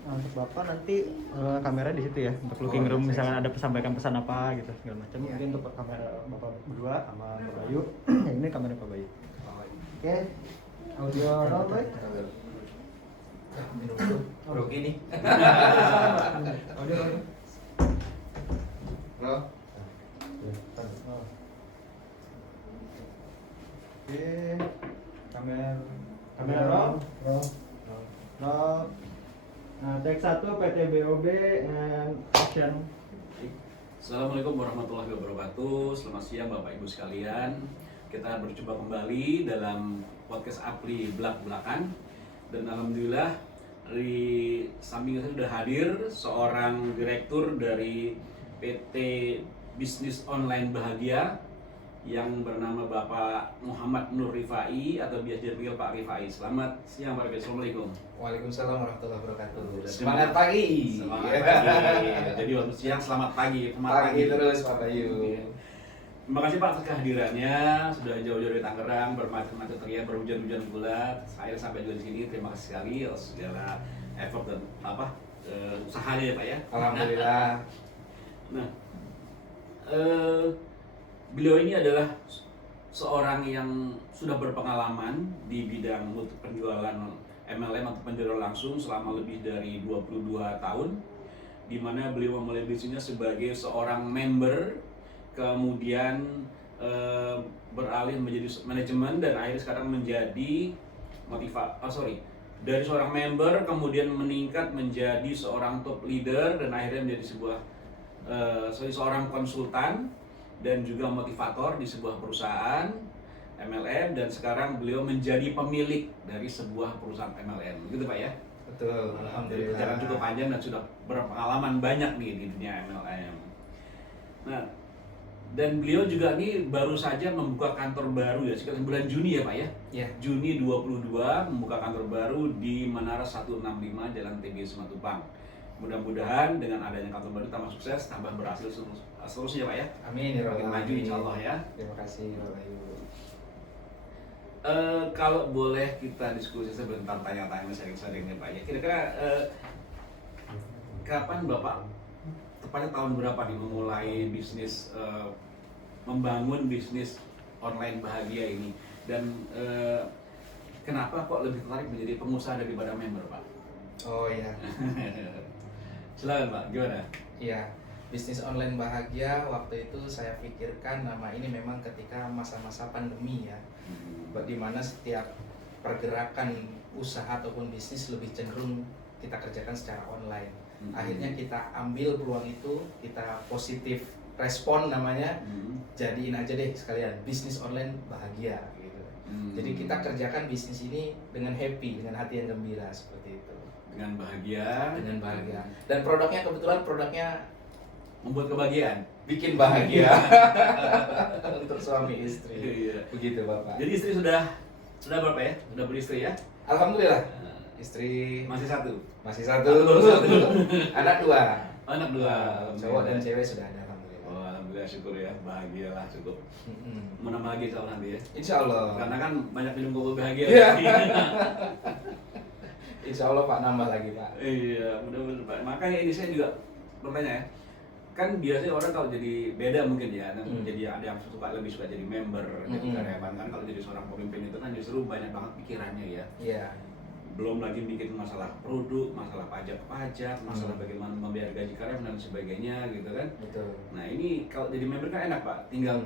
Nah, untuk Bapak nanti kamera di situ ya, untuk looking room misalkan ada sampaikan pesan apa gitu segala macam. Mungkin untuk kamera Bapak berdua sama Pak Bayu. Ini kamera Pak Bayu. Oke. Audio roll, Boy. Minum dulu. Rugi nih. Audio roll. Roll. Oke. Kamera roll. Roll. Nah, take 1 PTBOB and action. Assalamualaikum warahmatullahi wabarakatuh. Selamat siang Bapak Ibu sekalian. Kita berjumpa kembali dalam podcast Apri Belak-Belakan. Dan alhamdulillah di samping saya sudah hadir seorang direktur dari PT Bisnis Online Bahagia yang bernama Bapak Muhammad Nur Rifai atau biasa dipanggil Pak Rifai. Selamat siang Pak Rifai. Assalamualaikum. Waalaikumsalam warahmatullahi wabarakatuh. Semangat pagi. Semangat pagi. Jadi waktu siang selamat pagi. Semangat Pagi terus Pak Bayu. Terima kasih Pak atas kehadirannya. Sudah jauh-jauh dari Tangerang, bermacet-macet teriak, berhujan-hujan bulat. Saya sampai juga di sini. Terima kasih sekali atas segala effort dan usahanya ya Pak ya. Alhamdulillah. Nah, beliau ini adalah seorang yang sudah berpengalaman di bidang penjualan MLM atau penjualan langsung selama lebih dari 22 tahun, di mana beliau memulai bisnisnya sebagai seorang member, kemudian beralih menjadi manajemen dan akhirnya sekarang menjadi dari seorang member kemudian meningkat menjadi seorang top leader dan akhirnya menjadi seorang konsultan dan juga motivator di sebuah perusahaan MLM, dan sekarang beliau menjadi pemilik dari sebuah perusahaan MLM, gitu Pak ya? Betul, alhamdulillah. Perjalanan cukup panjang dan sudah berpengalaman banyak nih di dunia MLM. Nah, dan beliau juga nih baru saja membuka kantor baru ya, sekitar bulan Juni ya Pak ya? Iya. Juni 22 membuka kantor baru di Menara 165 Jalan TB Simatupang. Mudah-mudahan dengan adanya kantor baru tambah sukses, tambah berhasil seterusnya Pak ya? Amin ya Makin rabbal maju alamin. insya Allah ya. Terima kasih Pak Bayu. Kalau boleh kita diskusi sebentar, tanya-tanya sharing-sharing nih Pak ya. Kira-kira kapan Bapak, tepatnya tahun berapa nih memulai bisnis, membangun bisnis online bahagia ini, dan kenapa kok lebih tertarik menjadi pengusaha daripada member Pak? Oh iya. Silakan Pak, gimana? Iya. Bisnis online bahagia waktu itu saya pikirkan nama ini memang ketika masa-masa pandemi ya. Di mana setiap pergerakan usaha ataupun bisnis lebih cenderung kita kerjakan secara online. Akhirnya kita ambil peluang itu, kita positif respon namanya, jadiin aja deh sekalian bisnis online bahagia gitu. Jadi kita kerjakan bisnis ini dengan happy, dengan hati yang gembira seperti itu. Dengan bahagia. Dengan bahagia. Dan produknya kebetulan Membuat kebahagiaan. bikin bahagia untuk suami istri. Iya. Begitu Bapak. Jadi istri sudah berapa ya? Sudah beristri ya? Alhamdulillah. Istri Masih satu. masih satu. Anak dua. Anak dua. Cowok dan cewek sudah ada alhamdulillah. Oh, alhamdulillah, syukur ya, bahagialah cukup. Mm-mm. Menambah lagi insya Allah nanti ya. Insya Allah. Karena kan banyak minum kopi bahagia. Iya. Insya Allah Pak, nambah lagi Pak. Iya, mudah-mudahan Pak. Makanya ini saya juga bertanya ya. Kan biasanya orang kalau jadi beda mungkin ya, jadi ada yang lebih suka jadi member, jadi karyawan. Kan kalau jadi seorang pemimpin itu kan justru banyak banget pikirannya ya. Iya. Belum lagi mikir masalah produk, masalah pajak, masalah bagaimana membayar gaji karyawan dan sebagainya gitu kan. Betul. Nah ini kalau jadi member kan enak Pak, tinggal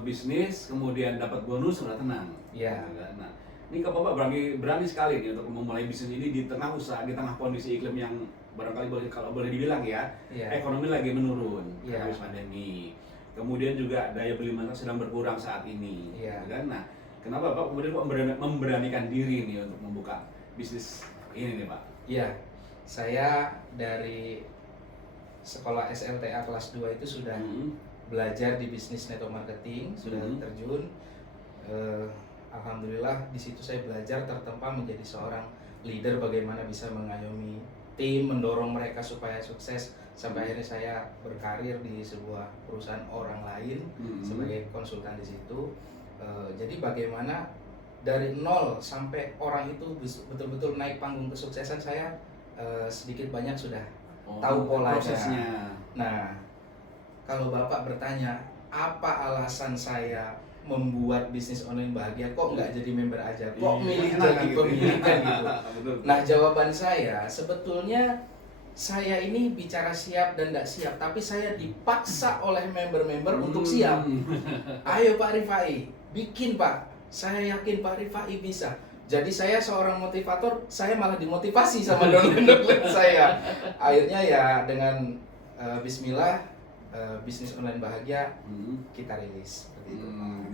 bisnis kemudian dapat bonus sudah tenang. Iya. Nah ini kalau Bapak berani sekali nih untuk memulai bisnis ini di tengah usaha, di tengah kondisi iklim yang barangkali kalau boleh dibilang ya, ekonomi lagi menurun karena pandemi. Kemudian juga daya beli masyarakat sedang berkurang saat ini. Iya. Gitu kan? Nah kenapa Pak kemudian kok memberanikan diri nih untuk membuka bisnis ini nih Pak? Iya. Saya dari sekolah SLTA kelas 2 itu sudah belajar di bisnis network marketing, sudah terjun. Alhamdulillah di situ saya belajar tertempa menjadi seorang leader, bagaimana bisa mengayomi tim, mendorong mereka supaya sukses, sampai akhirnya saya berkarir di sebuah perusahaan orang lain sebagai konsultan di situ. Jadi bagaimana dari nol sampai orang itu betul-betul naik panggung kesuksesan, saya sedikit banyak sudah Oh, tahu polanya. prosesnya. Nah, kalau Bapak bertanya, apa alasan saya membuat bisnis online bahagia, kok nggak jadi member aja, kok Iya, milih enak jadi gitu. pemilik kan gitu. Betul. Nah, jawaban saya sebetulnya saya ini bicara siap dan tidak siap, tapi saya dipaksa oleh member-member untuk siap. Ayo Pak Rifai, bikin Pak. Saya yakin Pak Rifai bisa. Jadi saya seorang motivator, saya malah dimotivasi sama downline saya. Akhirnya ya dengan Bismillah, bisnis online bahagia kita rilis. Seperti itu.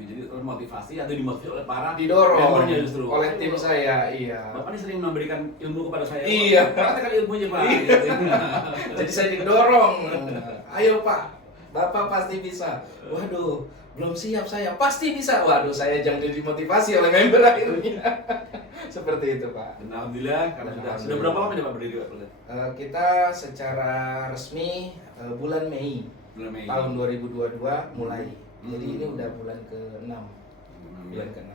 Jadi motivasi atau dimotivasi oleh para Didorong membernya justru oleh tim saya, iya. Bapak ini sering memberikan ilmu kepada saya. Iya. Praktekkan ilmunya Pak. Jadi saya didorong. Ayo Pak, Bapak pasti bisa. Waduh, belum siap saya. Pasti bisa. Waduh, saya jangan dimotivasi oleh member akhirnya. Seperti itu Pak. Dan alhamdulillah karena sudah berapa lama nih Pak berdiri Pak? Kita secara resmi bulan Mei Bulan Mei. tahun 2022 mulai. Jadi Hmm. ini udah bulan ke-6. Bulan ke-6.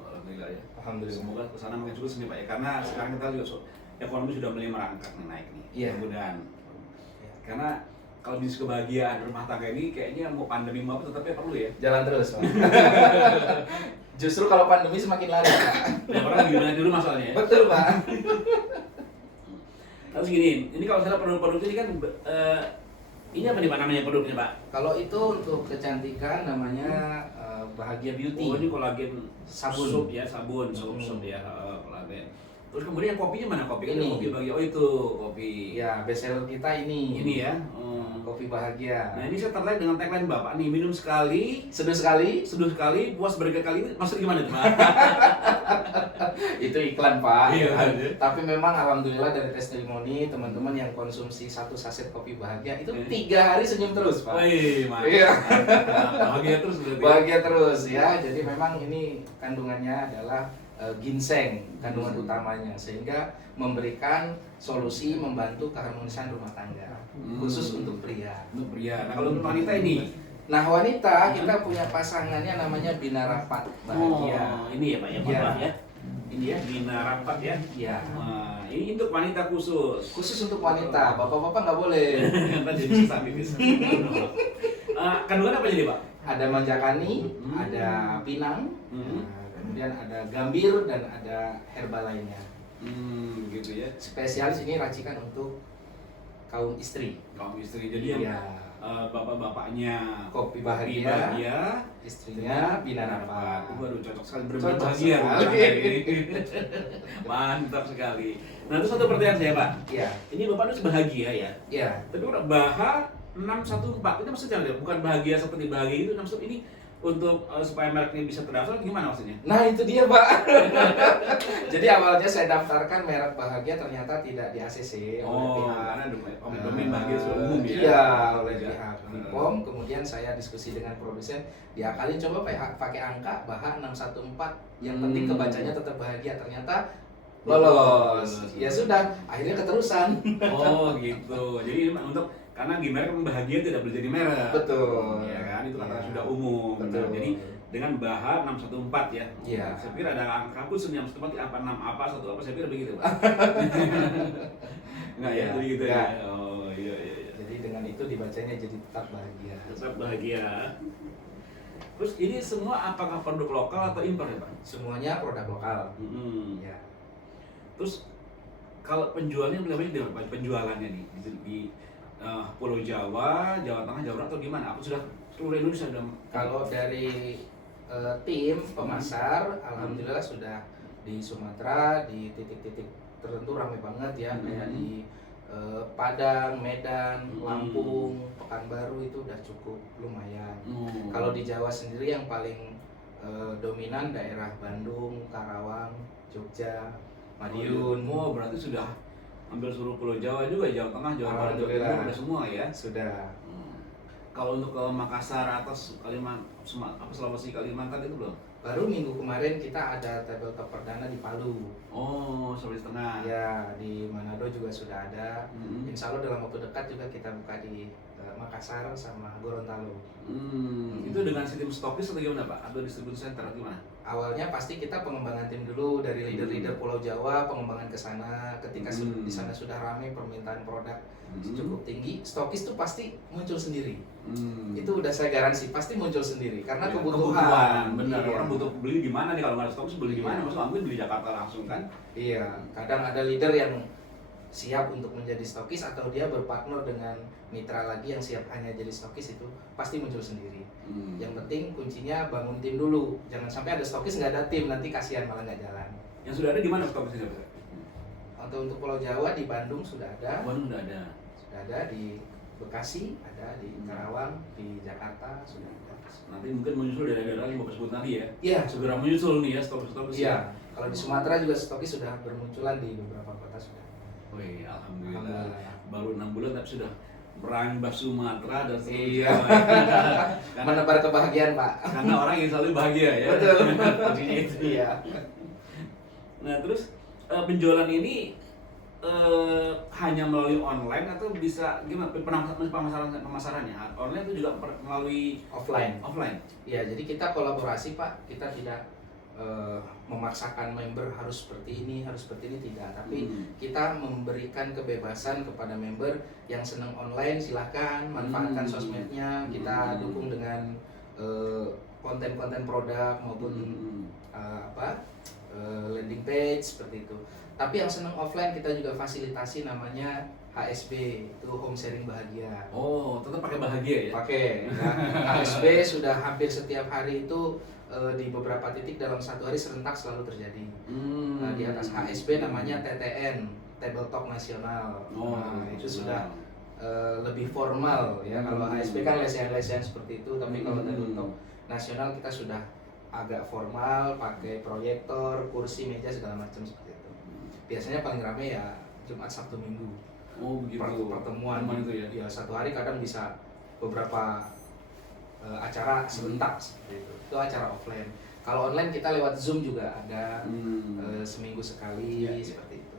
Alhamdulillah ya. Alhamdulillah. Semoga kesana makin sukses nih Pak ya. Karena sekarang kita lihat ekonomi sudah mulai merangkak nih, naik nih. Iya. Mudah-mudahan. Iya. Karena kalau bisnis kebahagiaan rumah tangga ini kayaknya mau pandemi mau apa tetapnya perlu ya. Jalan terus Pak. Justru kalau pandemi semakin lari Pak. Ya orang gimana dulu masalahnya ya. Betul Pak. Terus gini, ini kalau saya produk-produk ini kan ini apa nih Pak namanya produknya Pak? Kalau itu untuk kecantikan namanya Bahagia Beauty. Oh ini kolagen Sabun. sup ya, sabun, sup ya, kolagen. Terus kemudian kopinya mana? Kopi kan Ini. kopi bagi oh itu kopi. Ya, best seller kita ini. Ini ya. Kopi Bahagia. Nah ini saya tertarik dengan tagline Bapak nih, minum sekali, Seduh sekali. seduh sekali, puas berkali-kali. Maksud gimana tuh Pak? Itu iklan Pak. Iya, Ya. iya. Tapi memang alhamdulillah dari testimoni teman-teman yang konsumsi 1 saset kopi Bahagia itu Hmm. 3 hari senyum terus Pak. Wih, mantap. Iya. Bahagia terus berarti. Bahagia terus ya. Jadi memang ini kandungannya adalah ginseng kandungan Hmm. utamanya, sehingga memberikan solusi membantu keharmonisan rumah tangga khusus untuk pria. Untuk pria. Nah kalau untuk wanita ini Nah wanita kita punya pasangannya namanya Bina Rapat Bahagia. Oh, ini ya Pak ya, Iya. Bapak ya. Ini ya, Bina Rapat ya. Iya. Nah, ini untuk wanita khusus. Khusus untuk wanita, bapak-bapak nggak boleh. Kan jadi susah pipis. Kandungan apa jadi Pak? Ada manjakani, Hmm. ada pinang, Hmm. kemudian ada gambir dan ada herba lainnya. Gitu ya. Spesialis ini racikan untuk kaum istri. Kaum istri. Jadi yang Iya. bapak-bapaknya Kopi Kopi Bahagia, istrinya Bina Rapat. Waduh cocok sekali Cocok benar-benar bahagia sekali. rumah tangga ini. Mantap sekali. Nah terus satu pertanyaan saya Pak. Iya, Ini bapak itu bahagia ya. iya. Tapi udah Baha 614 itu maksudnya apa? Bukan bahagia seperti bahagia itu 614 ini untuk supaya mereknya bisa terdaftar gimana maksudnya? Nah itu dia Pak. Jadi awalnya saya daftarkan merek Bahagia, ternyata tidak di ACC oleh Oh, pihak karena domain bahagia sudah umum ya. Iya, oleh Iya. pihak BPOM. Kemudian saya diskusi dengan produsen, diakalin coba pakai angka Baha 614. Yang penting kebacanya tetap bahagia. Ternyata lolos. Ya sudah, akhirnya keterusan. Oh gitu. Jadi ini untuk karena di merek bahagia tidak boleh jadi merek. Betul. Ya kan itu kata Iya. sudah umum. Betul. Nah, jadi dengan Baha 614 ya. Iya. Saya pikir ada angka khusus yang 614 apa 6 apa 1 apa saya pikir begitu, Pak. Enggak ya, Iya. jadi gitu ya. Enggak. Oh iya iya iya. Jadi dengan itu dibacanya jadi tetap bahagia. Tetap bahagia. Terus ini semua apakah produk lokal atau impor ya, Pak? Semuanya produk lokal. Ya. Terus kalau penjualnya bagaimana dengan penjualannya di Pulau Jawa, Jawa Tengah, Jawa Barat atau gimana? Apa sudah seluruh Indonesia sudah? Kalau dari tim pemasar, alhamdulillah sudah di Sumatera, di titik-titik tertentu ramai banget ya, kayak di Padang, Medan, Lampung, Pekanbaru itu udah cukup lumayan. Kalau di Jawa sendiri yang paling dominan daerah Bandung, Karawang, Jogja, Madiun. Oh berarti sudah hampir seluruh Pulau Jawa juga, Jawa Tengah, Jawa Barat, Jawa Alhamdulillah. Timur, udah semua ya. Sudah. Kalau untuk ke Makassar atas Sulawesi Kalimantan itu belum? Baru minggu kemarin kita ada tabletop perdana di Palu. Oh, Sulawesi Tengah. Ya, di Manado juga sudah ada. Hmm. Insya Allah dalam waktu dekat juga kita buka di Makassar sama Gorontalo. Itu dengan sistem stokis atau gimana Pak? Atau distribusi center atau gimana? awalnya pasti kita pengembangan tim dulu dari leader-leader Pulau Jawa, pengembangan ke sana. Ketika di sana sudah ramai permintaan produk cukup tinggi, stokis tuh pasti muncul sendiri. Itu udah saya garansi pasti muncul sendiri karena kebutuhan. Benar, Iya. orang butuh beli di mana nih, kalau nggak ada stokis beli di mana? Maksudnya mungkin beli di Jakarta langsung kan? Iya, kadang ada leader yang siap untuk menjadi stokis atau dia berpartner dengan mitra lagi yang siap hanya jadi stokis, itu pasti muncul sendiri. Yang penting kuncinya bangun tim dulu, jangan sampai ada stokis nggak ada tim, nanti kasihan malah nggak jalan. Yang sudah ada di mana stokisnya? Untuk Pulau Jawa di Bandung sudah ada, Bandung udah ada. sudah ada di Bekasi, ada di Karawang, di Jakarta sudah ada. Nanti mungkin menyusul daerah-daerah yang Bapak sebut tadi ya. Iya, Segera menyusul nih ya stokis-stokis. iya. Kalau di Sumatera juga stokis sudah bermunculan di beberapa kota sudah. Wih, alhamdulillah. Alhamdulillah. Baru 6 bulan tapi sudah merambah Sumatera dan Iya. karena, Menebar kebahagiaan, Pak. karena orang yang selalu bahagia ya. Betul. Kuncinya itu. Iya. Nah terus penjualan ini hanya melalui online atau bisa gimana pemasarannya? Online itu juga melalui Offline. offline. Ya, jadi kita kolaborasi, Pak. Kita tidak memaksakan member harus seperti ini, tidak. Tapi kita memberikan kebebasan kepada member yang senang online, silahkan manfaatkan sosmednya. Kita dukung dengan konten-konten produk maupun landing page seperti itu. Tapi yang senang offline kita juga fasilitasi, namanya HSB, itu home sharing bahagia. Oh, tetap pakai bahagia ya? Pakai. Ya. HSB sudah hampir setiap hari itu di beberapa titik dalam satu hari serentak selalu terjadi. Nah, di atas HSB namanya TTN, Table Talk Nasional. Oh, nah, itu nasional. sudah lebih formal ya. Kalau HSB kan lesehan-lesehan seperti itu, tapi kalau Table Talk Nasional kita sudah agak formal, pakai proyektor, kursi, meja segala macam seperti itu. Biasanya paling ramai ya Jumat, Sabtu, Minggu. Oh begitu. Pertemuan itu ya. Ya, satu hari kadang bisa beberapa acara sebentar seperti itu. Itu acara offline. Kalau online kita lewat Zoom juga ada, seminggu sekali seperti itu.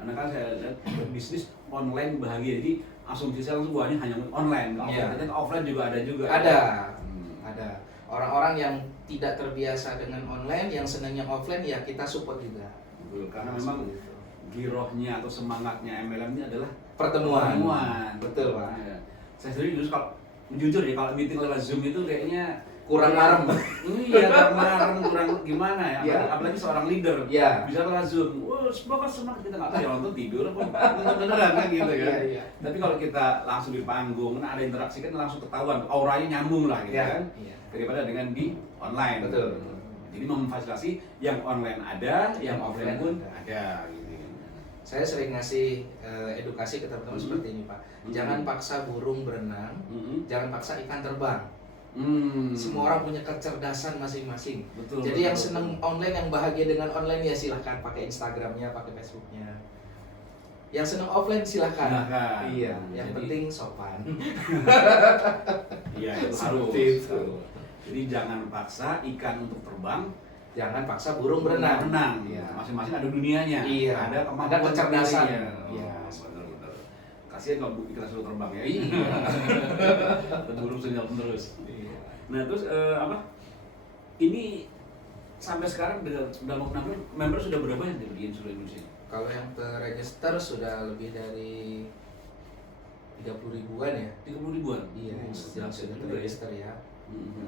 Karena kan saya lihat bisnis online bahagia, jadi asumsi saya semuanya hanya online. Kalau offline juga ada juga. Ada. Orang-orang yang tidak terbiasa dengan online, yang senangnya offline, ya kita support juga. Betul, karena memang girohnya atau semangatnya MLM ini adalah pertemuan. Betul, Pak. Ya. Saya sendiri dulu kalau jujur ya, kalau meeting lewat Zoom itu kayaknya kurang marem. Iya, kurang gimana ya? Ya. Apalagi seorang leader Ya. bisa lewat Zoom. Wah, semangat kita nggak tahu ya, nonton tidur apa beneran kan gitu ya. Iya. Tapi kalau kita langsung di panggung, ada interaksi kan langsung ketahuan, auranya nyambung lah gitu kan. Iya. Daripada dengan di online. Betul. Jadi memfasilitasi yang online ada, yang offline pun ada. ada gitu. Saya sering ngasih edukasi ke teman-teman seperti ini, Pak. Jangan paksa burung berenang, jangan paksa ikan terbang. Semua orang punya kecerdasan masing-masing. Betul, Jadi yang betul. seneng online, yang bahagia dengan online, ya silahkan pakai Instagramnya, pakai Facebooknya. Yang seneng offline silahkan. Iya, yang penting sopan. Iya, itu harus. Seperti itu. Jadi jangan paksa ikan untuk terbang, Jangan paksa burung berenang. Iya. Iya. Masing-masing ada dunianya. Iya. Ada kemampuan Ada kecerdasan. sendirinya. Iya. Betul. Kasihan kalau kita suruh terbang ya. Iya. Dan burung senyal terus. Iya. Nah, terus apa? Ini sampai sekarang dalam member sudah berapa yang di seluruh Indonesia? Kalau yang terregister sudah lebih dari 30 ribuan ya. 30 ribuan. Iya, yang sudah terregister ya.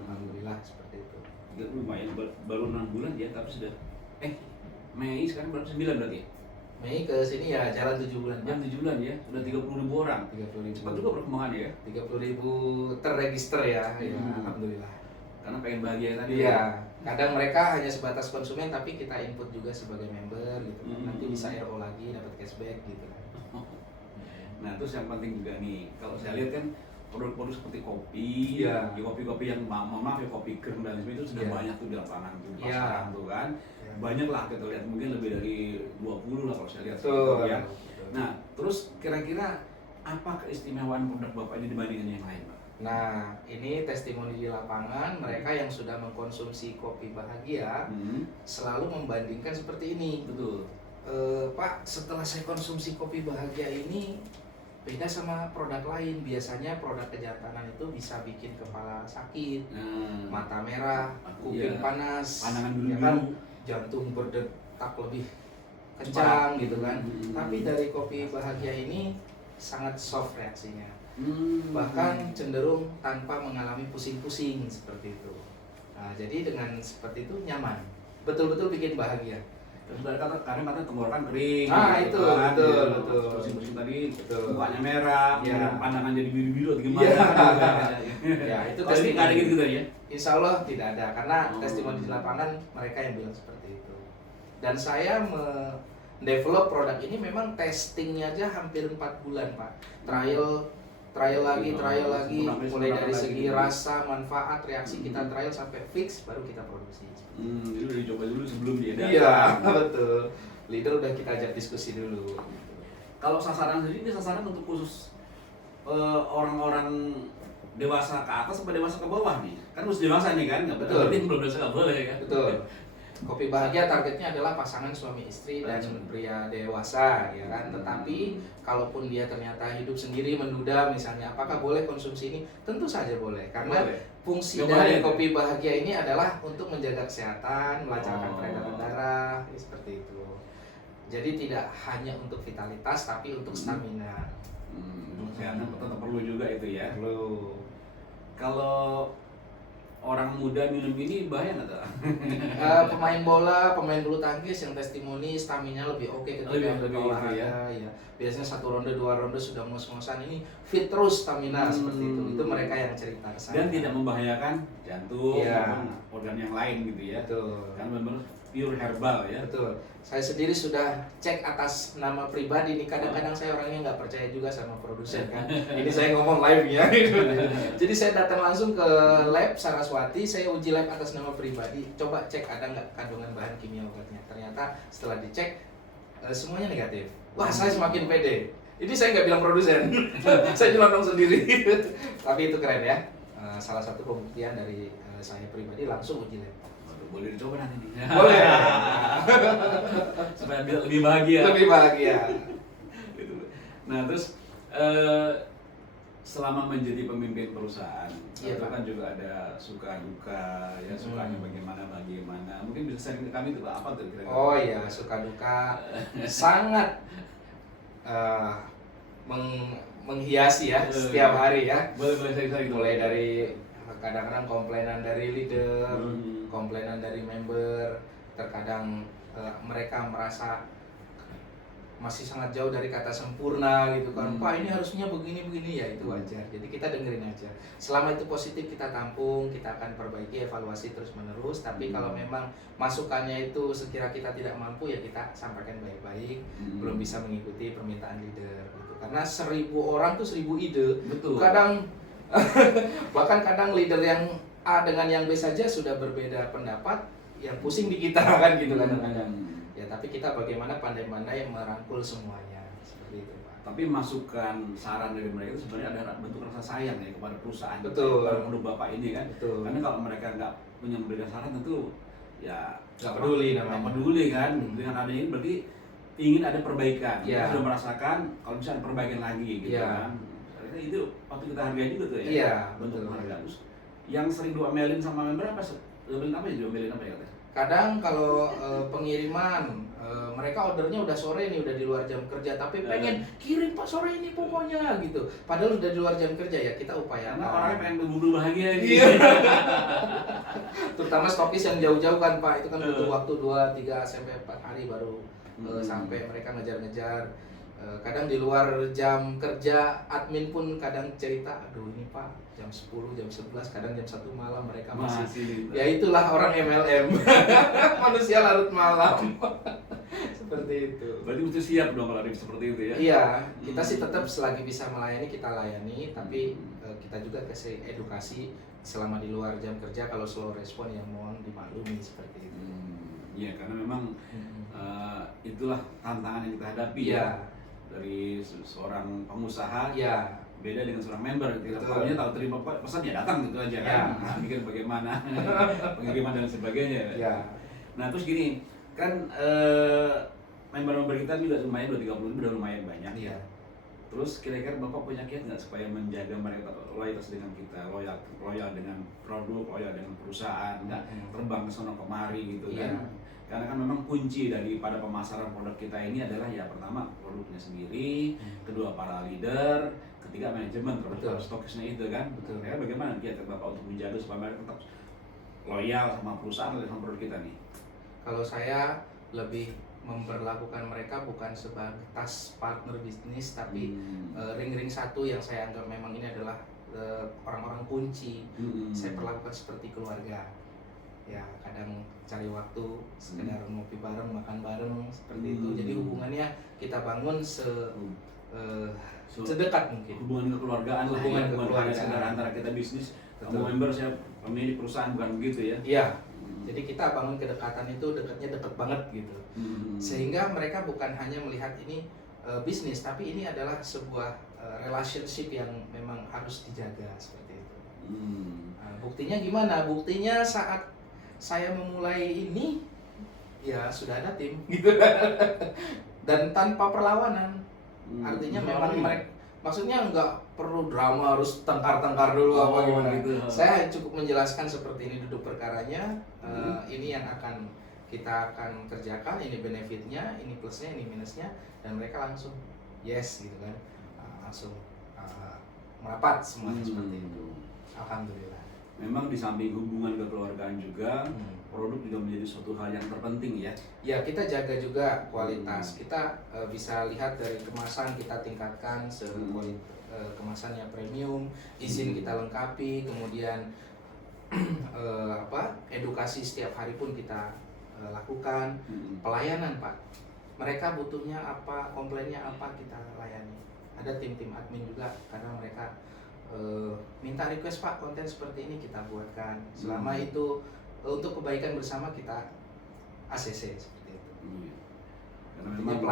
Alhamdulillah seperti itu. Lumayan baru 6 bulan ya, tapi sudah Mei sekarang baru 9 berarti ya? Mei ke sini ya jalan 7 bulan. Jam 7 bulan ya, sudah 30 ribu orang. 30 ribu. Cepat juga perkembangan ya. 30 ribu terregister ya. Ya, alhamdulillah. Karena pengen bahagia tadi. Iya. Kadang mereka hanya sebatas konsumen, tapi kita input juga sebagai member gitu. Nanti bisa RO lagi, dapat cashback gitu. Nah, terus yang penting juga nih, kalau saya lihat kan produk-produk seperti kopi, Iya. ya kopi-kopi yang maaf ya kopi kering dan sebagainya itu sudah Iya. banyak tuh di lapangan tuh, di Iya. pasaran tuh kan. Iya. Banyak lah kita lihat, mungkin lebih dari 20 lah kalau saya lihat. Betul. Ya. Nah, terus kira-kira apa keistimewaan produk Bapak ini dibandingkan yang lain, Pak? Nah, ini testimoni di lapangan, mereka yang sudah mengkonsumsi kopi bahagia selalu membandingkan seperti ini. Betul. Pak, setelah saya konsumsi kopi bahagia ini Beda sama produk lain, biasanya produk kejantanan itu bisa bikin kepala sakit, mata merah, kuping panas, pandangan ya kan, jantung berdetak lebih kencang gitu kan. Tapi dari kopi bahagia ini sangat soft reaksinya, bahkan cenderung tanpa mengalami pusing-pusing seperti itu. Nah, jadi dengan seperti itu nyaman, betul-betul bikin bahagia. Karena katanya tenggorokan kering. Itu kan, betul, ya, betul. Pusing-pusing tadi, Betul. mukanya merah, Ya. pandangan jadi biru-biru atau gimana? Ya, itu Kalau ini nggak ada gitu ya? Insya Allah tidak ada, karena testimoni di lapangan mereka yang bilang seperti itu. Dan saya mendevelop produk ini memang testingnya aja hampir 4 bulan Pak. Trial lagi, mulai dari segi rasa, manfaat, reaksi kita trial sampai fix, baru kita produksi. Jadi udah dicoba dulu sebelum diedar. Iya, betul. Leader udah kita ajak diskusi dulu. Kalau sasaran sendiri, ini sasaran untuk khusus orang-orang dewasa ke atas sampai dewasa ke bawah nih. Kan harus dewasa nih kan, Betul. belum dewasa nggak boleh kan. Betul. Kopi bahagia targetnya adalah pasangan suami istri dan pria dewasa, ya kan. Tetapi kalaupun dia ternyata hidup sendiri menduda misalnya, apakah boleh konsumsi ini? Tentu saja boleh, karena Boleh. fungsi Nggak dari boleh. kopi bahagia ini adalah untuk menjaga kesehatan, melancarkan peredaran darah, seperti itu. Jadi tidak hanya untuk vitalitas, tapi untuk stamina. Untuk kesehatan tetap perlu juga itu ya. Perlu. Kalau orang muda minum ini bahaya nggak tuh? Pemain bola, pemain bulu tangkis yang testimoni stamina lebih oke ketika Lebih berolahraga gitu ya. Biasanya 1 ronde 2 ronde sudah ngos-ngosan, ini fit terus stamina seperti itu. Itu mereka yang cerita ke saya. Dan tidak membahayakan jantung, Iya. maupun organ yang lain gitu ya. Betul. Kan benar-benar pure herbal ya. Betul. Saya sendiri sudah cek atas nama pribadi nih. Kadang-kadang saya orangnya nggak percaya juga sama produsen kan. Ini saya ngomong live ya. Jadi saya datang langsung ke lab Saraswati, saya uji lab atas nama pribadi. Coba cek ada nggak kandungan bahan kimia obatnya. Ternyata setelah dicek semuanya negatif. Wah, saya semakin pede. Ini saya nggak bilang produsen. Saya nyelonong sendiri. Tapi itu keren ya. Salah satu pembuktian dari saya pribadi langsung uji lab. Boleh dicoba nanti nih. Boleh. Supaya biar lebih bahagia. Lebih bahagia. Gitu. Nah terus selama menjadi pemimpin perusahaan, Iya, itu Pak. kan juga ada suka duka, ya sukanya bagaimana. Mungkin bisa sharing ke kami tuh Pak, apa tuh kira-kira? Oh iya, suka duka sangat menghiasi ya setiap hari ya. Boleh sharing Mulai dari kadang-kadang komplainan dari leader, Hmm. komplainan dari member, terkadang mereka merasa masih sangat jauh dari kata sempurna gitu kan. Pak, ini harusnya begini ya, itu wajar. Jadi kita dengerin aja. Selama itu positif kita tampung, kita akan perbaiki, evaluasi terus menerus. Tapi kalau memang masukannya itu sekira kita tidak mampu, ya kita sampaikan baik-baik. Belum bisa mengikuti permintaan leader gitu. Karena 1000 orang tuh 1000 ide. Betul. Kadang bahkan kadang leader yang A dengan yang B saja sudah berbeda pendapat, yang pusing di kita kan gitu kadang-kadang. Ya, tapi kita bagaimana pandai-pandai merangkul semuanya seperti itu, Pak. Tapi masukan saran dari mereka itu sebenarnya ada bentuk rasa sayang ya kepada perusahaan, Betul. kepada produk Bapak ini kan. Betul. Karena kalau mereka nggak punya memberikan saran tentu ya Nggak peduli namanya. nggak peduli kan. Dengan adanya ini berarti ingin ada perbaikan. Ya. Kita sudah merasakan kalau bisa ada perbaikan lagi gitu Ya. kan. Karena itu patut kita hargai juga tuh ya. Iya, Bentuk betul. penghargaan. Terus yang sering diomelin sama member apa? Diomelin apa ya? Diomelin apa ya katanya? Kadang kalau pengiriman mereka ordernya udah sore nih, udah di luar jam kerja, tapi pengen kirim Pak sore ini pokoknya gitu. Padahal udah di luar jam kerja, ya kita upayakan. Karena orangnya pengen berburu bahagia gitu. Iya. Terutama stokis yang jauh-jauh kan Pak, itu kan butuh waktu 2, 3 sampai 4 hari baru sampai mereka ngejar-ngejar. Kadang di luar jam kerja admin pun kadang cerita, aduh ini Pak jam 10, jam 11, kadang jam 1 malam mereka masih. Ya itulah orang MLM. Manusia larut malam. Seperti itu. Berarti mesti siap dong kalau ada seperti itu ya. Iya, kita sih tetap selagi bisa melayani kita layani, tapi kita juga kasih edukasi selama di luar jam kerja kalau slow respon yang mohon dimaklumi seperti itu. Iya, karena memang itulah tantangan yang kita hadapi Iya. ya. Dari seorang pengusaha Iya. beda dengan seorang member. Kita Betul. tahunya tahu terima pesan ya datang gitu aja kan. Ya. Nah, mikir bagaimana pengiriman dan sebagainya. Iya. Nah, terus gini, kan member-member kita juga lumayan 230 ribu udah lumayan banyak. Iya. Terus kira-kira Bapak punya kiat nggak supaya menjaga mereka loyalitas dengan kita, loyal dengan produk, loyal dengan perusahaan, nggak terbang ke sono kemari gitu kan? Karena kan memang kunci daripada pemasaran produk kita ini adalah ya pertama produknya sendiri, kedua para leader, ketiga manajemen termasuk stokisnya itu kan. Betul. Ya, bagaimana kiat Bapak untuk menjaga supaya mereka tetap loyal sama perusahaan atau sama produk kita nih? Kalau saya lebih memperlakukan mereka bukan sebatas partner bisnis, tapi ring-ring satu yang saya anggap memang ini adalah orang-orang kunci. Saya perlakukan seperti keluarga. Ya, kadang cari waktu sekedar ngopi bareng, makan bareng seperti itu. Jadi hubungannya kita bangun sedekat mungkin. Hubungan kekeluargaan lah, Hubungan ya, kekeluargaan antara kita bisnis, kamu Betul. member, saya pemilik perusahaan, bukan begitu ya? Iya. Jadi kita bangun kedekatan itu dekatnya deket banget gitu. Sehingga mereka bukan hanya melihat ini bisnis, tapi ini adalah sebuah relationship yang memang harus dijaga seperti itu. Nah, buktinya gimana? Buktinya saat saya memulai ini, ya sudah ada tim gitu. Dan tanpa perlawanan. Artinya memang mereka, maksudnya nggak perlu drama harus tengkar-tengkar dulu apa gimana gitu. Saya cukup menjelaskan seperti ini duduk perkaranya, ini yang kita akan kerjakan, ini benefitnya, ini plusnya, ini minusnya, dan mereka langsung yes gitu kan, langsung merapat semuanya seperti itu. Alhamdulillah. Memang di samping hubungan kekeluargaan juga, produk juga menjadi suatu hal yang terpenting ya. Ya, kita jaga juga kualitas. Kita bisa lihat dari kemasan kita tingkatkan kemasannya premium, izin kita lengkapi, kemudian edukasi setiap hari pun kita lakukan. Pelayanan Pak, mereka butuhnya apa, komplainnya apa, kita layani. Ada tim-tim admin juga, karena mereka minta request Pak konten seperti ini, kita buatkan. Selama itu untuk kebaikan bersama, kita ACC seperti itu. Karena Ini memang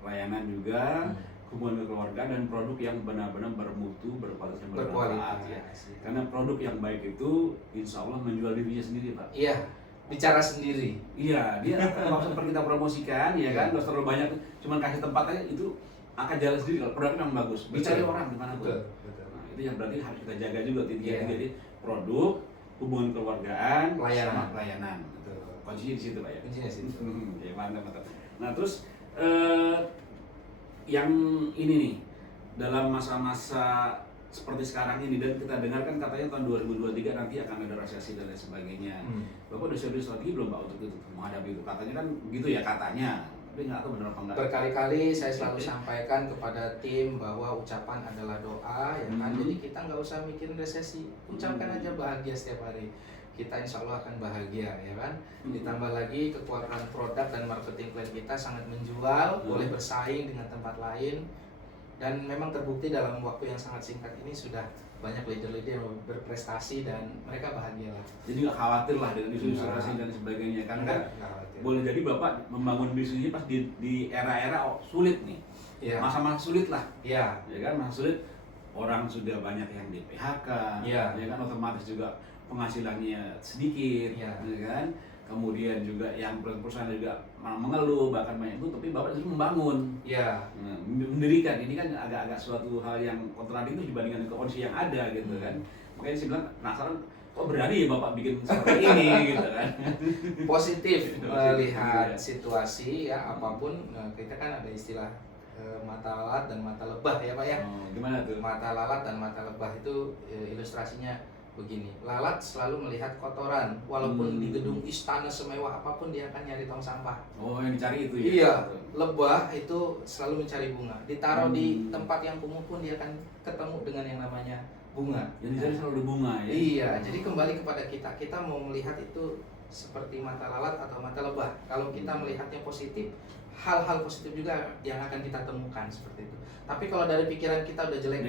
pelayanan juga, hubungan kekeluargaan dan produk yang benar-benar bermutu, berkualitas ya. Karena produk yang baik itu insya Allah menjual dirinya sendiri Pak. Iya, bicara sendiri. Iya, dia nggak usah perlu kita promosikan ya kan, nggak usah terlalu banyak, cuman kasih tempat aja itu akan jalan sendiri kalau produknya memang bagus. Dicari orang gimana pun. Nah, itu yang berarti harus kita jaga juga tiga-tiga. Jadi produk, hubungan keluargaan, sama pelayanan. Kuncinya di situ Pak ya. Kuncinya di situ. Ya, mantap. Nah terus yang ini nih, dalam masa-masa seperti sekarang ini, dan kita dengar kan katanya tahun 2023 nanti akan ada resesi dan lain sebagainya. Bapak udah serius lagi belum Pak untuk itu, menghadapi itu? Katanya kan gitu ya katanya, tapi nggak tahu benar apa enggak. Berkali-kali saya selalu sampaikan kepada tim bahwa ucapan adalah doa, ya kan. Jadi kita nggak usah mikirin resesi, ucapkan aja bahagia setiap hari. Kita insya Allah akan bahagia, ya kan. Ditambah lagi kekuatan produk dan marketing plan kita sangat menjual, boleh bersaing dengan tempat lain, dan memang terbukti dalam waktu yang sangat singkat ini sudah banyak leader-leader yang berprestasi dan mereka bahagia lah. Jadi nggak khawatir lah dengan isu-isu resesi dan sebagainya, kan boleh jadi Bapak membangun bisnisnya pas di era-era sulit nih, masa-masa sulit lah, ya kan, masa sulit, orang sudah banyak yang di PHK, ya kan, otomatis juga penghasilannya sedikit, ya kan, kemudian juga yang perusahaan juga mengeluh, bahkan banyak itu, tapi Bapak justru membangun, mendirikan. Ini kan agak-agak suatu hal yang kontradiktif dibandingkan kondisi yang ada gitu kan. Makanya saya bilang penasaran, kok berani ya Bapak bikin seperti ini gitu kan. Positif melihat situasi ya, apapun. Kita kan ada istilah mata lalat dan mata lebah ya Pak ya. Gimana tuh? Mata lalat dan mata lebah itu ilustrasinya begini. Lalat selalu melihat kotoran, walaupun di gedung istana semewah apapun dia akan nyari tong sampah. Oh, yang dicari itu ya? Iya, lebah itu selalu mencari bunga. Ditaruh di tempat yang kumuh pun dia akan ketemu dengan yang namanya bunga. Yang dicari selalu bunga ya? Iya, jadi kembali kepada kita mau melihat itu seperti mata lalat atau mata lebah. Kalau kita melihatnya positif, hal-hal positif juga yang akan kita temukan seperti itu. Tapi kalau dari pikiran kita udah jelek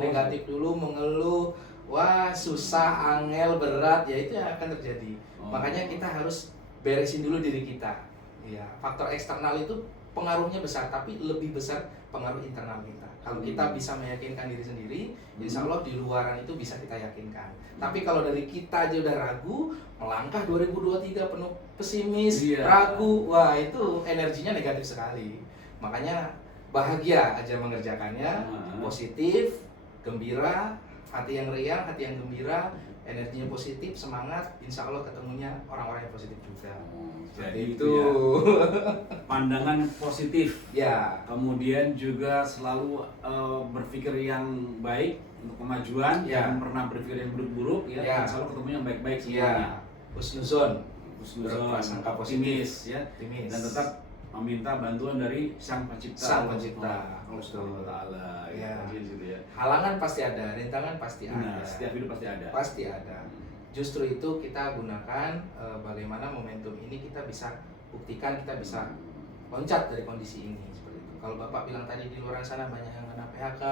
negatif dulu, mengeluh, wah susah, angel, berat, ya itu yang akan terjadi. Makanya kita harus beresin dulu diri kita. Ya, faktor eksternal itu pengaruhnya besar, tapi lebih besar pengaruh internal kita. Kalau kita bisa meyakinkan diri sendiri, insya Allah di luaran itu bisa kita yakinkan. Tapi kalau dari kita aja udah ragu, melangkah 2023 penuh pesimis, ragu, wah itu energinya negatif sekali. Makanya bahagia aja mengerjakannya, Ah. positif, gembira, hati yang riang, hati yang gembira, energinya positif, semangat, insya Allah ketemunya orang-orang yang positif juga. Jadi Itu. pandangan positif, Ya, kemudian juga selalu berpikir yang baik untuk kemajuan, Ya. jangan pernah berpikir yang buruk-buruk ya, Ya. dan selalu ketemu yang baik-baik ya, semuanya. husnuzon, Husnuzon, berprasangka optimis positif, ya, optimis. dan tetap meminta bantuan dari Sang Pencipta, Sang Pencipta. Allah Subhanahu wa Ta'ala, Ya. gitu ya. Halangan pasti ada, rintangan pasti Nah, ada. setiap hidup pasti ada. Pasti ada. Justru itu kita gunakan bagaimana momentum ini kita bisa buktikan, kita bisa loncat dari kondisi ini seperti itu. Kalau Bapak bilang tadi di luar sana banyak yang kena PHK,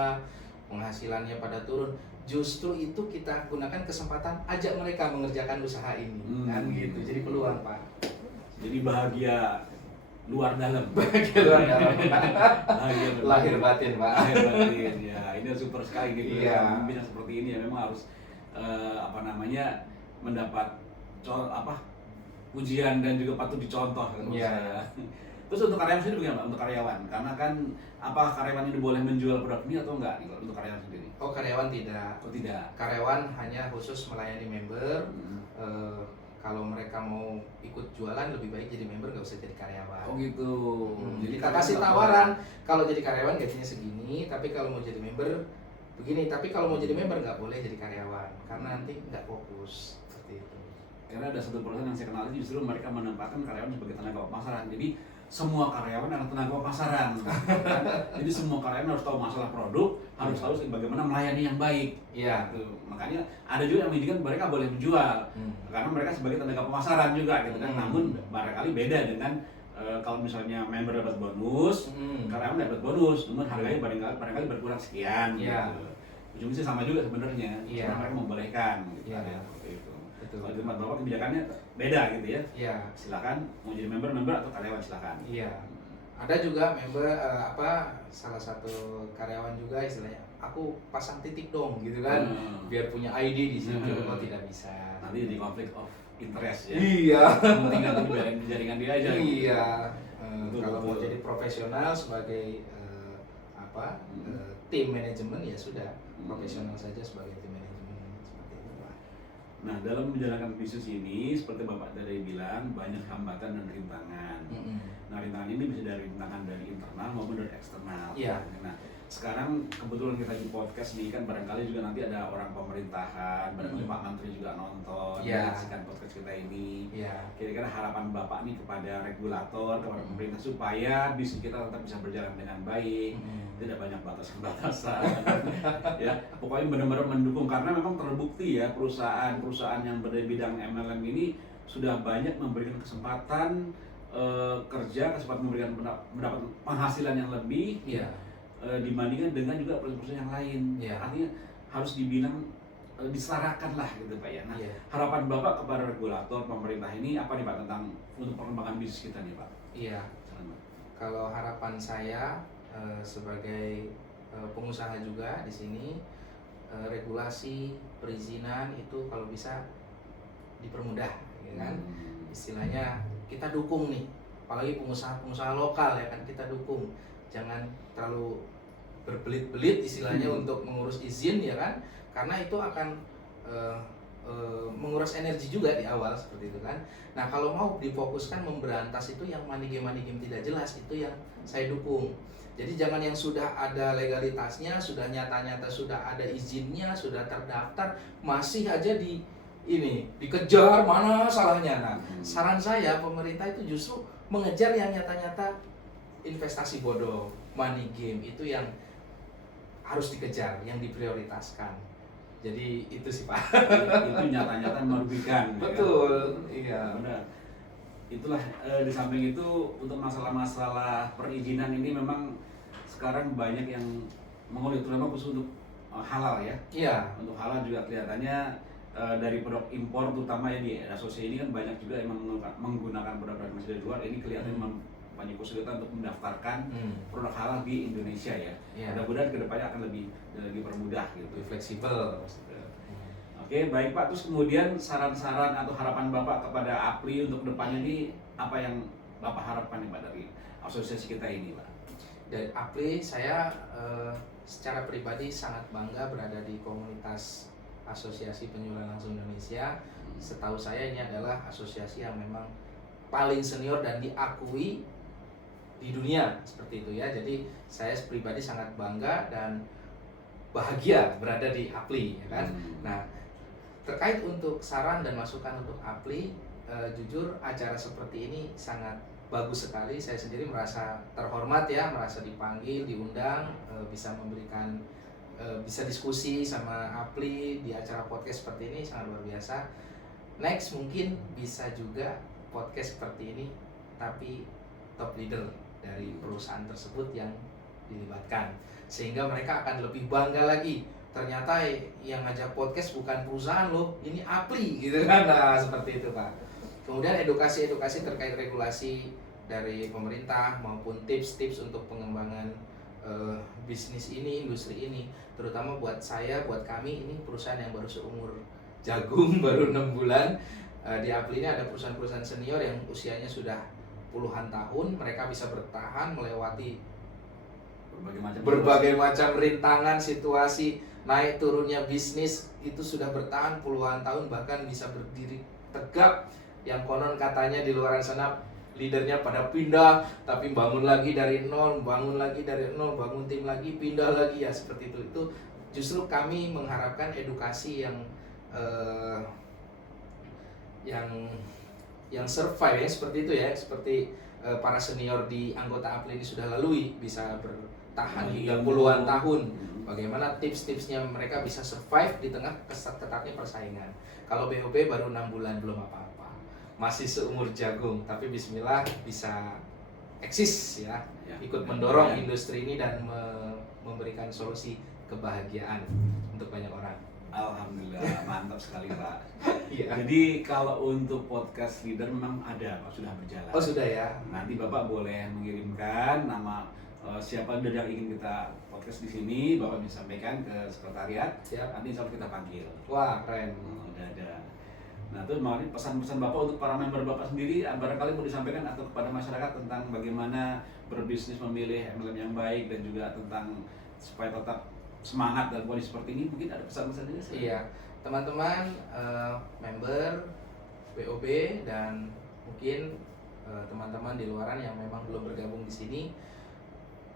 penghasilannya pada turun, justru itu kita gunakan kesempatan ajak mereka mengerjakan usaha ini, kan gitu. Jadi peluang, Pak. Jadi bahagia luar dalam. Bahagia luar dalam. Bahagia luar Lahir dalam. batin, Pak. Lahir batin, ya. Ini super sekali gitu. Iya. Pemimpin yang seperti ini ya memang harus mendapat pujian dan juga patut dicontoh menurut Iya. saya. Terus untuk karyawan sendiri bagaimana Pak? Untuk karyawan, karena kan apa karyawan ini boleh menjual produk ini atau enggak nih kalau untuk karyawan sendiri? Oh, karyawan tidak. Oh tidak. Karyawan hanya khusus melayani member. Hmm. Kalau mereka mau ikut jualan lebih baik jadi member, nggak usah jadi karyawan. Oh gitu. Jadi kita karyawan kasih nggak tawaran, kalau jadi karyawan gajinya segini, tapi kalau mau jadi member begini. Tapi kalau mau jadi member nggak boleh jadi karyawan, karena nanti nggak fokus seperti itu. Karena ada satu perusahaan yang saya kenal justru mereka menempatkan karyawan sebagai tenaga pemasaran. Jadi semua karyawan adalah tenaga pemasaran. Kan? Jadi semua karyawan harus tahu masalah produk, harus tahu bagaimana melayani yang baik. Iya. Gitu. Makanya ada juga yang menginginkan mereka boleh menjual, karena mereka sebagai tenaga pemasaran juga, gitu kan. Namun barangkali beda dengan kalau misalnya member dapat bonus, karyawan dapat bonus, namun harganya barangkali berkurang sekian. Iya. Gitu. Ujungnya sih sama juga sebenarnya, Iya. cuma mereka membolehkan. Gitu, Iya. ada yang seperti itu. Betul. Kalau di tempat Bapak kebijakannya beda gitu ya. Iya. Silakan mau jadi member atau karyawan silakan. Iya. Ada juga member salah satu karyawan juga istilahnya, aku pasang titik dong gitu kan, biar punya ID di situ. Kok tidak bisa. Nanti jadi konflik of interest ya. Iya. Penting nanti dibiarin jaringan dia aja. Iya. Betul, Kalau mau betul. jadi profesional sebagai tim manajemen ya sudah profesional saja sebagai tim manajemen seperti itu, Pak. Nah, dalam menjalankan bisnis ini seperti Bapak tadi bilang banyak hambatan dan rintangan. Nah, rintangan ini bisa dari rintangan dari internal maupun dari eksternal. Iya. Nah, sekarang kebetulan kita di podcast ini kan barangkali juga nanti ada orang pemerintahan, barangkali Pak Menteri juga nonton, Iya. menyaksikan podcast kita ini. Iya. Kira-kira harapan Bapak nih kepada regulator, kepada pemerintah supaya bisnis kita tetap bisa berjalan dengan baik, tidak banyak batasan-batasan. Ya, pokoknya benar-benar mendukung karena memang terbukti ya perusahaan-perusahaan yang berada di bidang MLM ini sudah banyak memberikan kesempatan kerja, kesempatan memberikan mendapat penghasilan yang lebih Iya. dibandingkan dengan juga perusahaan yang lain. Iya. Artinya harus dibilang disetarakan lah gitu Pak ya. Nah, Iya. harapan Bapak kepada regulator pemerintah ini apa nih Pak tentang untuk perkembangan bisnis kita nih Pak? Iya. Silakan, Pak. Kalau harapan saya sebagai pengusaha juga di sini, regulasi perizinan itu kalau bisa dipermudah, ya kan? Istilahnya kita dukung nih, apalagi pengusaha-pengusaha lokal ya kan, kita dukung. Jangan terlalu berbelit-belit istilahnya untuk mengurus izin ya kan, karena itu akan menguras energi juga di awal seperti itu kan. Nah, kalau mau difokuskan memberantas itu yang money game tidak jelas, itu yang saya dukung. Jadi jangan yang sudah ada legalitasnya, sudah nyata-nyata sudah ada izinnya, sudah terdaftar, masih aja dikejar mana salahnya. Nah, saran saya pemerintah itu justru mengejar yang nyata-nyata investasi bodong, money game itu yang harus dikejar, yang diprioritaskan. Jadi itu sih Pak. Itu nyata-nyata merugikan. Betul, Ya, iya. kan? Benar. Itulah di samping itu untuk masalah-masalah perizinan ini memang sekarang banyak yang mengulik, terutama khusus untuk halal ya. Iya. Untuk halal juga kelihatannya dari produk impor terutama ya di asosiasi ini kan banyak juga yang menggunakan produk-produk masih dari luar. Ini kelihatannya banyak kesulitan untuk mendaftarkan produk halal di Indonesia ya. Iya. Mudah-mudahan kedepannya akan lebih permudah gitu. Lebih fleksibel. Oke, baik Pak. Terus kemudian saran-saran atau harapan Bapak kepada APLI untuk kedepannya ini apa yang Bapak harapkan nih Pak dari asosiasi kita ini Pak? dari Apli saya secara pribadi sangat bangga berada di komunitas Asosiasi Penjualan Langsung Indonesia. Setahu saya ini adalah asosiasi yang memang paling senior dan diakui di dunia seperti itu ya. Jadi saya pribadi sangat bangga dan bahagia berada di Apli, ya kan. Nah, terkait untuk saran dan masukan untuk Apli, jujur acara seperti ini sangat bagus sekali. Saya sendiri merasa terhormat ya, merasa dipanggil, diundang, bisa memberikan bisa diskusi sama Apli di acara podcast seperti ini, sangat luar biasa. Next mungkin bisa juga podcast seperti ini tapi top leader dari perusahaan tersebut yang dilibatkan, sehingga mereka akan lebih bangga lagi. Ternyata yang ngajak podcast bukan perusahaan loh, ini Apli gitu kan. Nah, seperti itu Pak. Kemudian edukasi-edukasi terkait regulasi dari pemerintah maupun tips-tips untuk pengembangan bisnis ini, industri ini, terutama buat saya, buat kami, ini perusahaan yang baru seumur jagung, baru 6 bulan. Di Apli ini ada perusahaan-perusahaan senior yang usianya sudah puluhan tahun, mereka bisa bertahan melewati berbagai macam rintangan, situasi, naik turunnya bisnis, itu sudah bertahan puluhan tahun, bahkan bisa berdiri tegak. Yang konon katanya di luar sana leadernya pada pindah, tapi bangun lagi dari nol, bangun lagi dari nol, bangun tim lagi, pindah lagi, ya seperti itu. Itu justru kami mengharapkan edukasi yang survive ya, seperti itu ya, seperti para senior di anggota Apli ini sudah lalui, bisa bertahan hingga puluhan tahun. Bagaimana tips-tipsnya mereka bisa survive di tengah ketat-ketatnya persaingan. Kalau BOB baru 6 bulan, belum apa-apa, masih seumur jagung, tapi bismillah bisa eksis ya, ikut mendorong industri ini dan memberikan solusi kebahagiaan untuk banyak orang. Alhamdulillah, mantap sekali Pak. Iya. Jadi kalau untuk podcast leader memang ada Pak, sudah berjalan. Oh sudah ya. Nanti Bapak boleh mengirimkan nama siapa leader yang ingin kita podcast di sini, Bapak bisa sampaikan ke sekretariat. Siap. Nanti insya Allah kita panggil. Wah keren. Udah ada. Nah itu makanya pesan-pesan Bapak untuk para member Bapak sendiri, barangkali mau disampaikan atau kepada masyarakat tentang bagaimana berbisnis, memilih MLM yang baik, dan juga tentang supaya tetap semangat dalam kondisi seperti ini. Mungkin ada pesan-pesan ini? Iya, teman-teman member BOB dan mungkin teman-teman di luaran yang memang belum bergabung di sini,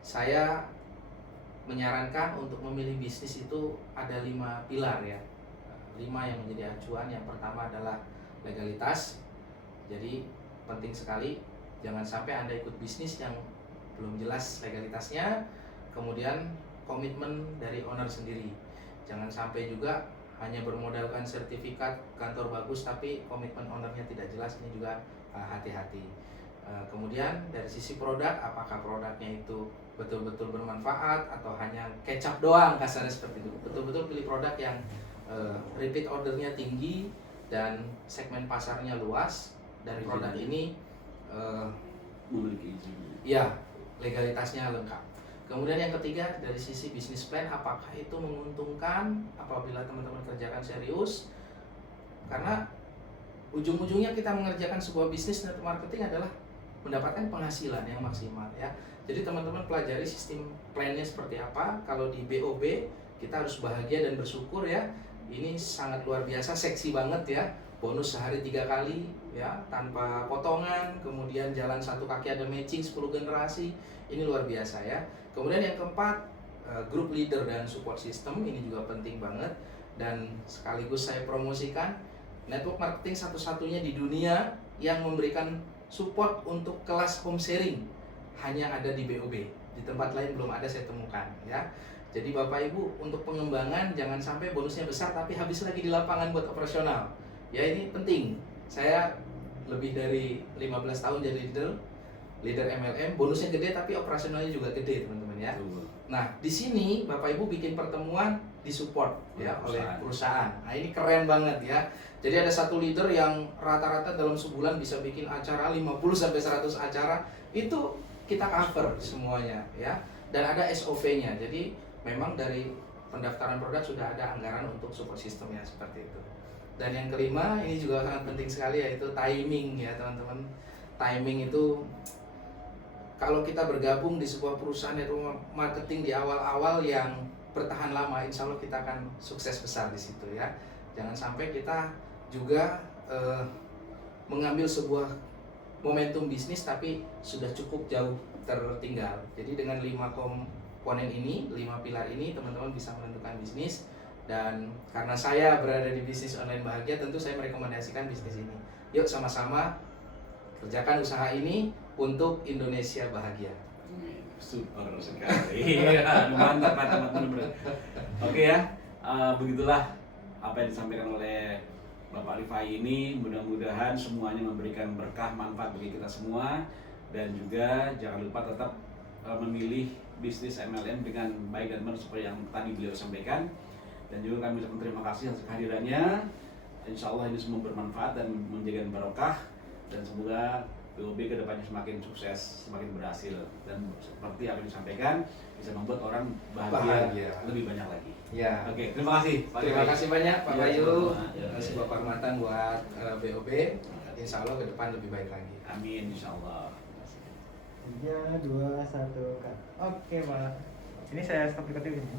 saya menyarankan untuk memilih bisnis itu ada 5 pilar ya, 5 yang menjadi acuan. Yang pertama adalah legalitas. Jadi penting sekali, jangan sampai Anda ikut bisnis yang belum jelas legalitasnya. Kemudian komitmen dari owner sendiri, jangan sampai juga hanya bermodalkan sertifikat kantor bagus tapi komitmen ownernya tidak jelas. Ini juga hati-hati. Kemudian dari sisi produk, apakah produknya itu betul-betul bermanfaat atau hanya kecap doang, kasarnya seperti itu. Betul-betul pilih produk yang repeat ordernya tinggi dan segmen pasarnya luas, dan produk ini memiliki izin. Ya, legalitasnya lengkap. Kemudian yang ketiga, dari sisi bisnis plan, apakah itu menguntungkan apabila teman-teman kerjakan serius? Karena ujung-ujungnya kita mengerjakan sebuah bisnis network marketing adalah mendapatkan penghasilan yang maksimal ya. Jadi teman-teman pelajari sistem plannya seperti apa. Kalau di BOB kita harus bahagia dan bersyukur ya. Ini sangat luar biasa, seksi banget ya. Bonus sehari 3 kali ya, tanpa potongan. Kemudian jalan satu kaki ada matching 10 generasi. Ini luar biasa ya. Kemudian yang keempat, group leader dan support system, ini juga penting banget. Dan sekaligus saya promosikan, network marketing satu-satunya di dunia yang memberikan support untuk kelas home sharing hanya ada di BOB. Di tempat lain belum ada saya temukan ya. Jadi Bapak Ibu, untuk pengembangan jangan sampai bonusnya besar tapi habis lagi di lapangan buat operasional. Ya ini penting. Saya lebih dari 15 tahun jadi leader MLM, bonusnya gede tapi operasionalnya juga gede teman-teman ya. Nah di sini Bapak Ibu bikin pertemuan disupport ya oleh perusahaan. Nah ini keren banget ya. Jadi ada satu leader yang rata-rata dalam sebulan bisa bikin acara 50-100 acara, itu kita cover semuanya ya. Dan ada SOP-nya. Jadi memang dari pendaftaran produk sudah ada anggaran untuk support sistemnya seperti itu. Dan yang kelima, ini juga sangat penting sekali, yaitu timing ya teman-teman. Timing itu kalau kita bergabung di sebuah perusahaan network marketing di awal-awal yang bertahan lama, insya Allah kita akan sukses besar di situ ya. Jangan sampai kita juga mengambil sebuah momentum bisnis tapi sudah cukup jauh tertinggal. Jadi dengan 5 komponen ini, 5 pilar ini, teman-teman bisa menentukan bisnis. Dan karena saya berada di bisnis online bahagia, tentu saya merekomendasikan bisnis ini. Yuk sama-sama kerjakan usaha ini untuk Indonesia bahagia. Super sekali. Mantap, mantap, benar-benar. Oke ya, begitulah apa yang disampaikan oleh Bapak Rifai ini. Mudah-mudahan semuanya memberikan berkah manfaat bagi kita semua, dan juga jangan lupa tetap memilih bisnis MLM dengan baik dan benar seperti yang tadi beliau sampaikan. Dan juga kami ucapkan terima kasih atas kehadirannya. Insya Allah ini semua bermanfaat dan menjadi barokah, dan semoga BOB kedepannya semakin sukses, semakin berhasil, dan seperti apa yang disampaikan bisa membuat orang bahagia. Lebih banyak lagi. Ya. Oke, terima kasih. Terima kasih banyak Pak Ya, Bayu. ya, ya. Sebuah kehormatan buat BOB. Insya Allah ke depan lebih baik lagi. Amin, insya Allah. 3, 2, 1, cut. Oke Pak. Ini saya stop recording ini.